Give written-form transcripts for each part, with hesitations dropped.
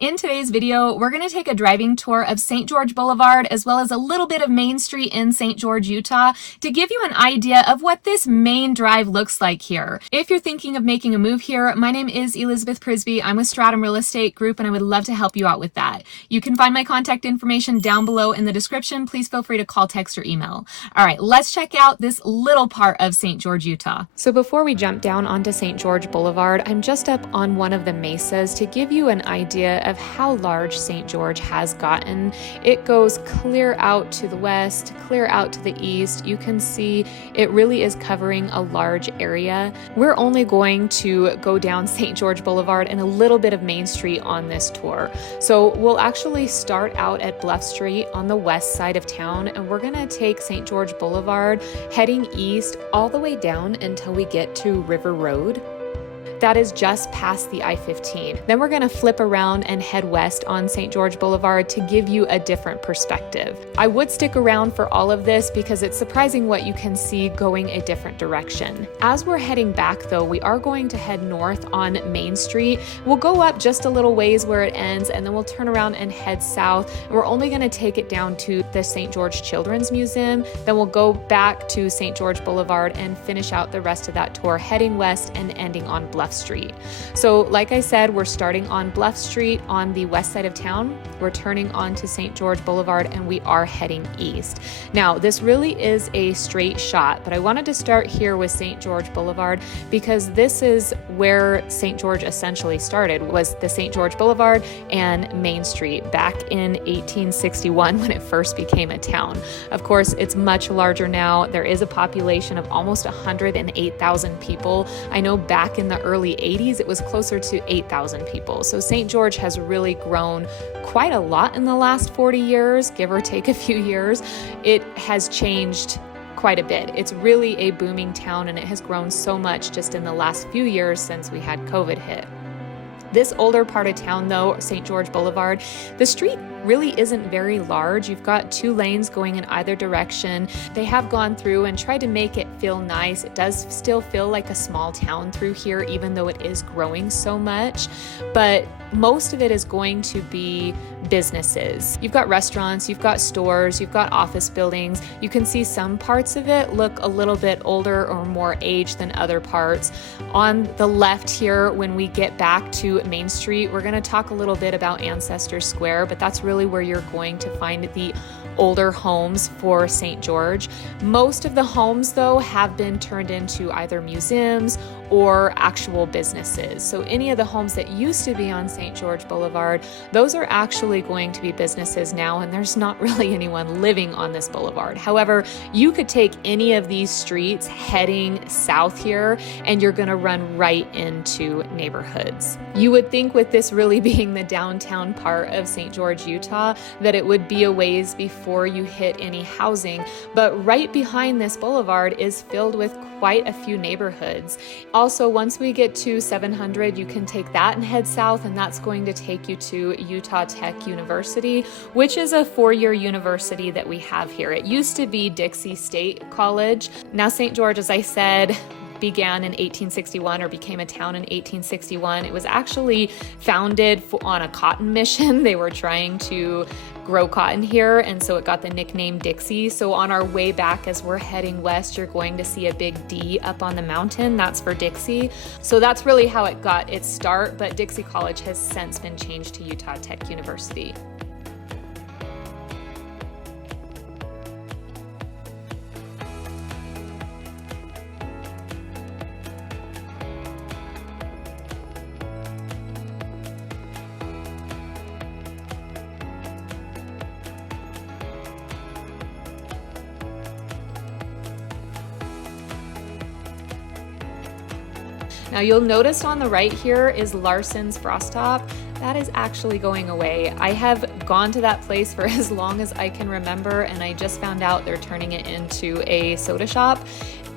In today's video, we're going to take a driving tour of St. George Boulevard as well as a little bit of Main Street in St. George, Utah to give you an idea of what this main drive looks like here. If you're thinking of making a move here, my name is Elizabeth Prisbrey. I'm with Stratum Real Estate Group and I would love to help you out with that. You can find my contact information down below in the description. Please feel free to call, text, or email. All right, let's check out this little part of St. George, Utah. So before we jump down onto St. George Boulevard, I'm just up on one of the mesas to give you an idea of how large St. George has gotten. It goes clear out to the west, clear out to the east. You can see it really is covering a large area. We're only going to go down St. George Boulevard and a little bit of Main Street on this tour. So we'll actually start out at Bluff Street on the west side of town, and we're gonna take St. George Boulevard heading east all the way down until we get to River Road. That is just past the I-15. Then we're gonna flip around and head west on St. George Boulevard to give you a different perspective. I would stick around for all of this because it's surprising what you can see going a different direction. As we're heading back though, we are going to head north on Main Street. We'll go up just a little ways where it ends and then we'll turn around and head south. And we're only gonna take it down to the St. George Children's Museum. Then we'll go back to St. George Boulevard and finish out the rest of that tour heading west and ending on Bluff Street. So like I said, we're starting on Bluff Street on the west side of town. We're turning onto St. George Boulevard and we are heading east. Now, this really is a straight shot, but I wanted to start here with St. George Boulevard because this is where St. George essentially started, was the St. George Boulevard and Main Street back in 1861 when it first became a town. Of course, it's much larger now. There is a population of almost 108,000 people. I know back in the early 80s, it was closer to 8,000 people. So St. George has really grown quite a lot in the last 40 years, give or take a few years. It has changed quite a bit. It's really a booming town and it has grown so much just in the last few years since we had COVID hit. This older part of town though, St. George Boulevard, the street really isn't very large. You've got two lanes going in either direction. They have gone through and tried to make it feel nice. It does still feel like a small town through here, even though it is growing so much. But most of it is going to be businesses. You've got restaurants, you've got stores, you've got office buildings. You can see some parts of it look a little bit older or more aged than other parts. On the left here, when we get back to Main Street, we're going to talk a little bit about Ancestor Square, but that's really where you're going to find the older homes for St. George. Most of the homes though have been turned into either museums or actual businesses. So any of the homes that used to be on St. George Boulevard, those are actually going to be businesses now, and there's not really anyone living on this boulevard. However, you could take any of these streets heading south here and you're gonna run right into neighborhoods. You would think with this really being the downtown part of St. George, Utah, that it would be a ways before you hit any housing, but right behind this boulevard is filled with quite a few neighborhoods. Also, once we get to 700, you can take that and head south, and that's going to take you to Utah Tech University, which is a four-year university that we have here. It used to be Dixie State College. Now, St. George, as I said, began in 1861 or became a town in 1861. It was actually founded on a cotton mission. They were trying to grow cotton here, and so it got the nickname Dixie. So on our way back as we're heading west, you're going to see a big D up on the mountain. That's for Dixie. So that's really how it got its start, but Dixie College has since been changed to Utah Tech University. Now you'll notice on the right here is Larson's Frost Top. That is actually going away. I have gone to that place for as long as I can remember, and I just found out they're turning it into a soda shop.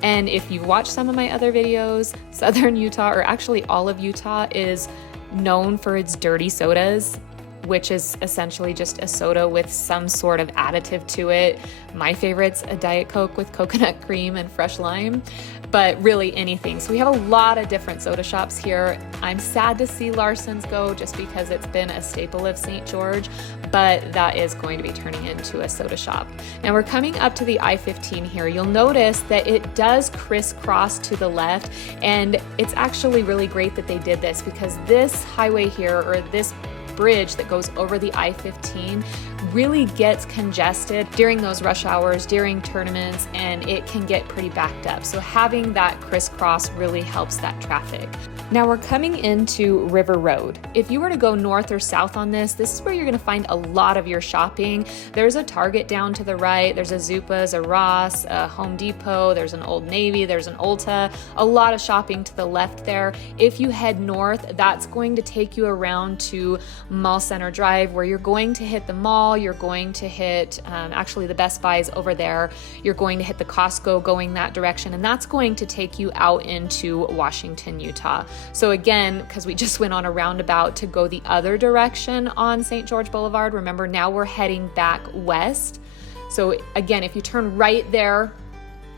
And if you've watched some of my other videos, Southern Utah, or actually all of Utah, is known for its dirty sodas. which is essentially just a soda with some sort of additive to it. My favorite's a Diet Coke with coconut cream and fresh lime, but really anything. So we have a lot of different soda shops here. I'm sad to see Larson's go just because it's been a staple of St. George, but that is going to be turning into a soda shop. Now we're coming up to the I-15 here. You'll notice that it does crisscross to the left, and it's actually really great that they did this because this highway here, or this bridge that goes over the I-15, really gets congested during those rush hours, during tournaments, and it can get pretty backed up. So having that crisscross really helps that traffic. Now we're coming into River Road. If you were to go north or south on this is where you're gonna find a lot of your shopping. There's a Target down to the right, there's a Zupa's, a Ross, a Home Depot, there's an Old Navy, there's an Ulta, a lot of shopping to the left there. If you head north, that's going to take you around to Mall Center Drive, where you're going to hit the mall, you're going to hit, actually the Best Buy's over there, you're going to hit the Costco going that direction, and that's going to take you out into Washington, Utah. So again, because we just went on a roundabout to go the other direction on St. George Boulevard, remember now we're heading back west. So again, if you turn right there,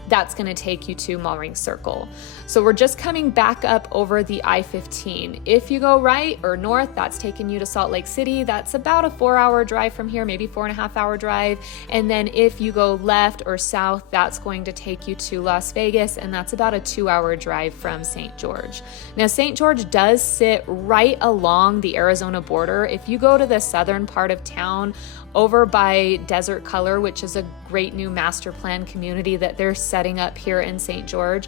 that's going to take you to Mulring Circle. So we're just coming back up over the I-15. If you go right or north, that's taking you to Salt Lake City. That's about a 4-hour drive from here, maybe 4.5-hour drive. And then if you go left or south, that's going to take you to Las Vegas, and that's about a 2-hour drive from St. George. Now, St. George does sit right along the Arizona border. If you go to the southern part of town, over by Desert Color, which is a great new master plan community that they're setting up here in St. George,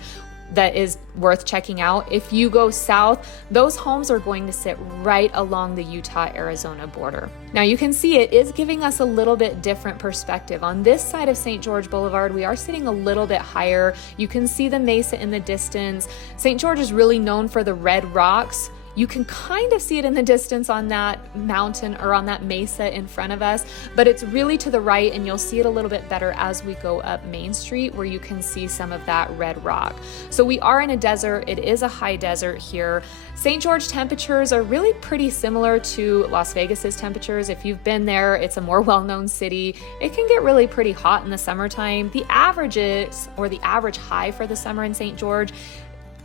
that is worth checking out. If you go south, those homes are going to sit right along the Utah-Arizona border. Now you can see it is giving us a little bit different perspective. On this side of St. George Boulevard, we are sitting a little bit higher. You can see the mesa in the distance. St. George is really known for the red rocks. You can kind of see it in the distance on that mountain or on that mesa in front of us, but it's really to the right, and you'll see it a little bit better as we go up Main Street, where you can see some of that red rock. So we are in a desert. It is a high desert here. St. George temperatures are really pretty similar to Las Vegas's temperatures. If you've been there, it's a more well-known city. It can get really pretty hot in the summertime. The averages, or the average high for the summer in St. George,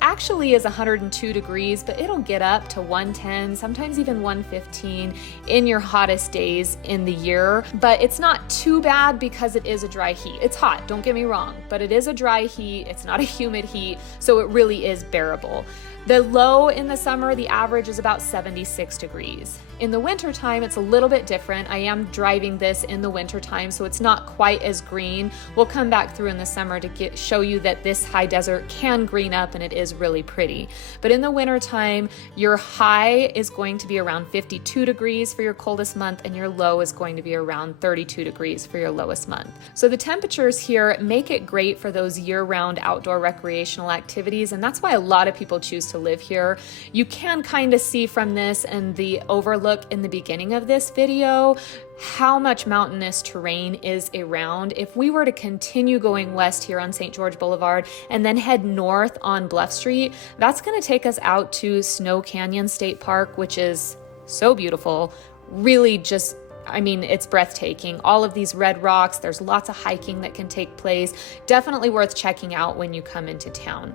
actually is 102 degrees, but it'll get up to 110, sometimes even 115 in your hottest days in the year. But it's not too bad because it is a dry heat. It's hot, don't get me wrong, but it is a dry heat. It's not a humid heat, so it really is bearable. The low in the summer, the average is about 76 degrees. In the wintertime, it's a little bit different. I am driving this in the wintertime, so it's not quite as green. We'll come back through in the summer to show you that this high desert can green up, and it is really pretty. But in the wintertime, your high is going to be around 52 degrees for your coldest month, and your low is going to be around 32 degrees for your lowest month. So the temperatures here make it great for those year-round outdoor recreational activities, and that's why a lot of people choose to live here. You can kind of see from this and the overlook in the beginning of this video how much mountainous terrain is around. If we were to continue going west here on St. George Boulevard and then head north on Bluff Street, that's going to take us out to Snow Canyon State Park, which is so beautiful. Really just, I mean, it's breathtaking. All of these red rocks, there's lots of hiking that can take place. Definitely worth checking out when you come into town.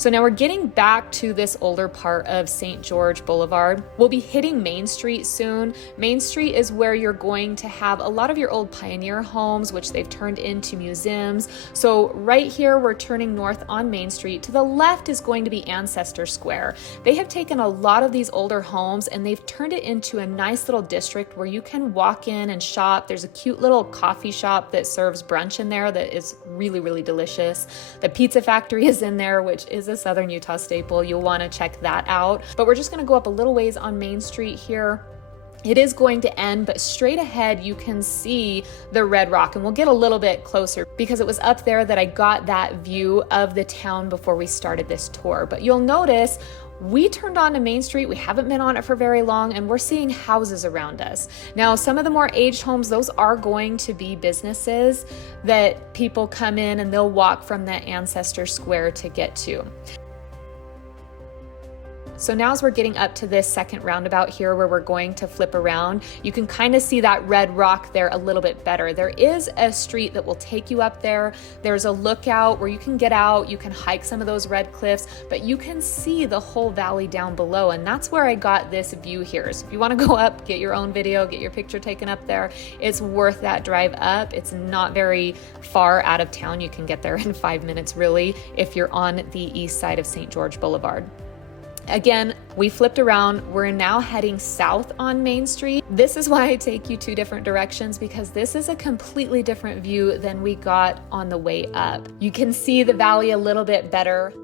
So now we're getting back to this older part of St. George Boulevard. We'll be hitting Main Street soon. Main Street is where you're going to have a lot of your old pioneer homes, which they've turned into museums. So right here, we're turning north on Main Street. To the left is going to be Ancestor Square. They have taken a lot of these older homes and they've turned it into a nice little district where you can walk in and shop. There's a cute little coffee shop that serves brunch in there that is really, really delicious. The Pizza Factory is in there, which is a Southern Utah staple. You'll want to check that out. But we're just going to go up a little ways on Main Street here. It is going to end, but straight ahead you can see the red rock, and we'll get a little bit closer because it was up there that I got that view of the town before we started this tour. But you'll notice We turned onto Main Street. We haven't been on it for very long, and we're seeing houses around us. Now, some of the more aged homes, those are going to be businesses that people come in and they'll walk from that ancestor square to get to. So now as we're getting up to this second roundabout here where we're going to flip around, you can kind of see that red rock there a little bit better. There is a street that will take you up there. There's a lookout where you can get out, you can hike some of those red cliffs, but you can see the whole valley down below, and that's where I got this view here. So if you want to go up, get your own video, get your picture taken up there, it's worth that drive up. It's not very far out of town. You can get there in 5 minutes really if you're on the east side of St. George Boulevard. Again, we flipped around. We're now heading south on Main Street. This is why I take you 2 different directions, because this is a completely different view than we got on the way up. You can see the valley a little bit better.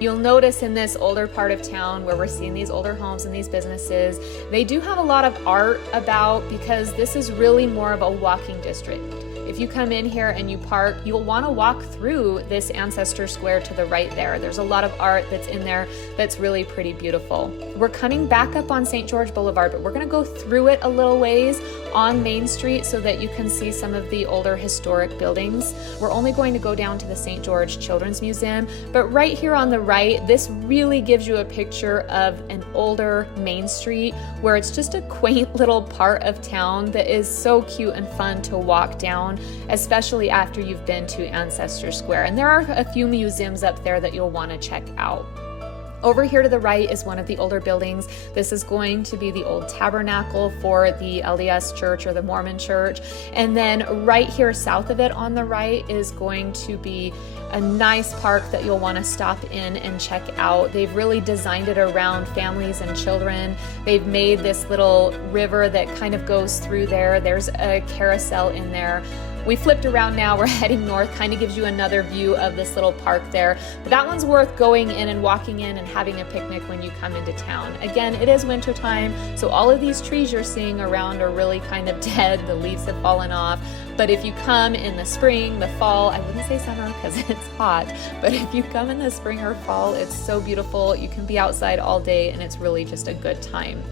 You'll notice in this older part of town where we're seeing these older homes and these businesses, they do have a lot of art about, because this is really more of a walking district. If you come in here and you park, you'll want to walk through this ancestor square to the right there. There's a lot of art that's in there that's really pretty beautiful. We're coming back up on St. George Boulevard, but we're going to go through it a little ways on Main Street so that you can see some of the older historic buildings. We're only going to go down to the St. George Children's Museum, but right here on the right, this really gives you a picture of an older Main Street where it's just a quaint little part of town that is so cute and fun to walk down, especially after you've been to Ancestor Square. And there are a few museums up there that you'll want to check out. Over here to the right is one of the older buildings. This is going to be the old tabernacle for the LDS church or the Mormon church. And then right here south of it on the right is going to be a nice park that you'll want to stop in and check out. They've really designed it around families and children. They've made this little river that kind of goes through there. There's a carousel in there. We flipped around now, we're heading north, kind of gives you another view of this little park there. But that one's worth going in and walking in and having a picnic when you come into town. Again, it is winter time, so all of these trees you're seeing around are really kind of dead. The leaves have fallen off. But if you come in the spring, the fall, I wouldn't say summer because it's hot, but if you come in the spring or fall, it's so beautiful. You can be outside all day and it's really just a good time.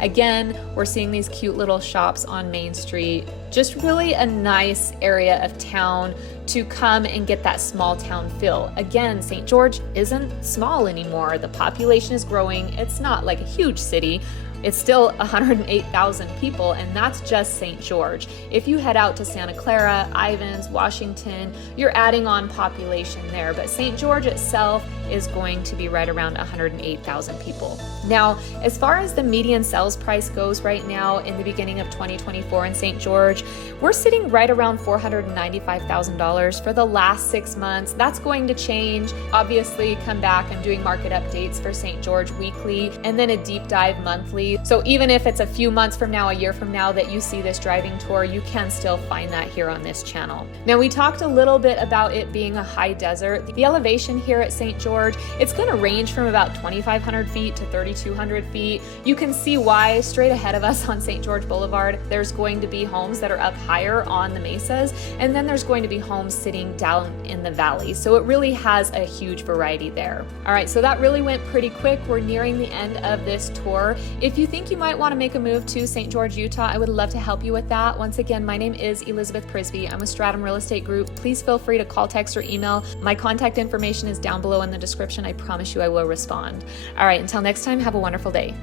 Again, we're seeing these cute little shops on Main Street. Just really a nice area of town to come and get that small town feel. Again, St. George isn't small anymore. The population is growing. It's not like a huge city. It's still 108,000 people, and that's just St. George. If you head out to Santa Clara, Ivins, Washington, you're adding on population there, but St. George itself is going to be right around 108,000 people. Now, as far as the median sales price goes right now in the beginning of 2024 in St. George, we're sitting right around $495,000 for the last 6 months. That's going to change. Obviously, come back. I'm doing market updates for St. George weekly and then a deep dive monthly. So even if it's a few months from now, a year from now that you see this driving tour, you can still find that here on this channel. Now, we talked a little bit about it being a high desert. The elevation here at St. George, it's going to range from about 2,500 feet to 3,200 feet. You can see why straight ahead of us on St. George Boulevard, there's going to be homes that are up higher on the mesas, and then there's going to be homes sitting down in the valley. So it really has a huge variety there. All right, so that really went pretty quick. We're nearing the end of this tour. If you think you might want to make a move to St. George, Utah, I would love to help you with that. Once again, my name is Elizabeth Prisbrey. I'm with Stratum Real Estate Group. Please feel free to call, text, or email. My contact information is down below in the description. I promise you I will respond. All right, until next time, have a wonderful day.